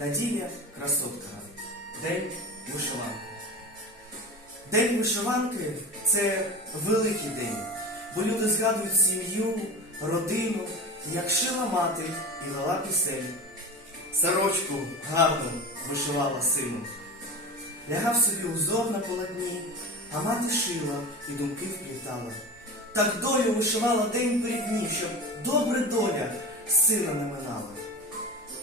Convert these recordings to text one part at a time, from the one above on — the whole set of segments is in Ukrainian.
Надія Красотка. День вишиванки. День вишиванки це великий день, бо люди згадують сім'ю, родину, як шила мати і лала пісень. Сорочку гарну вишивала сину. Лягав собі узор на полотні, а мати шила і думки вплітала. Так долю вишивала день перед днів, щоб добре доля сина не минала.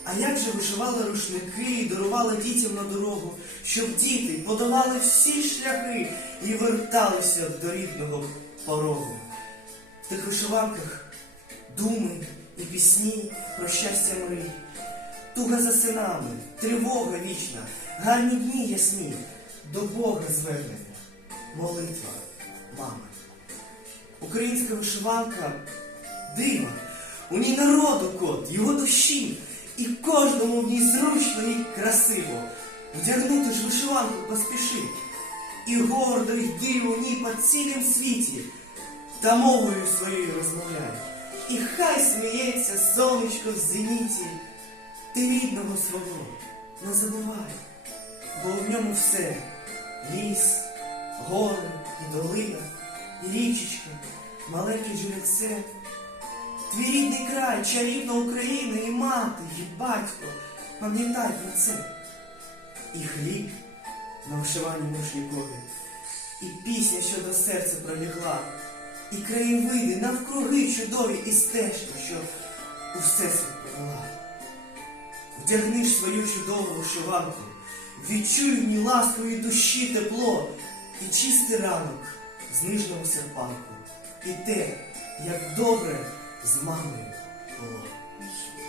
А як же вишивали рушники і дарували дітям на дорогу, щоб діти подолали всі шляхи і верталися до рідного порогу. В тих вишиванках думи і пісні про щастя мрій, туга за синами, тривога вічна, гарні дні ясні, до Бога звернення, молитва, мами. Українська вишиванка дива, у ній народу код, його душі, і кожному в ній зручно і красиво. Вдягнути ж вишиванку поспіши, і гордо й дію у ній по цілім світі, та мовою своєю розмовляй. І хай сміється сонечко в зеніті, ти рідного свого не забувай, бо в ньому все ліс, гори і долина, і річечка, маленьке джерельце. Твій рідний край, чарівна Україна, і мати, і батько, пам'ятай про це. І хліб на вишиванні мушлікові, і пісня, що до серця пролягла, і краєвиди навкруги чудові, і стежка, що у всесвіт повела. Вдягни ж свою чудову вишиванку, відчуй в ній ласкової душі тепло і чистий ранок з нижнього серпанку, і те, як добре zmarłych było. Jezus.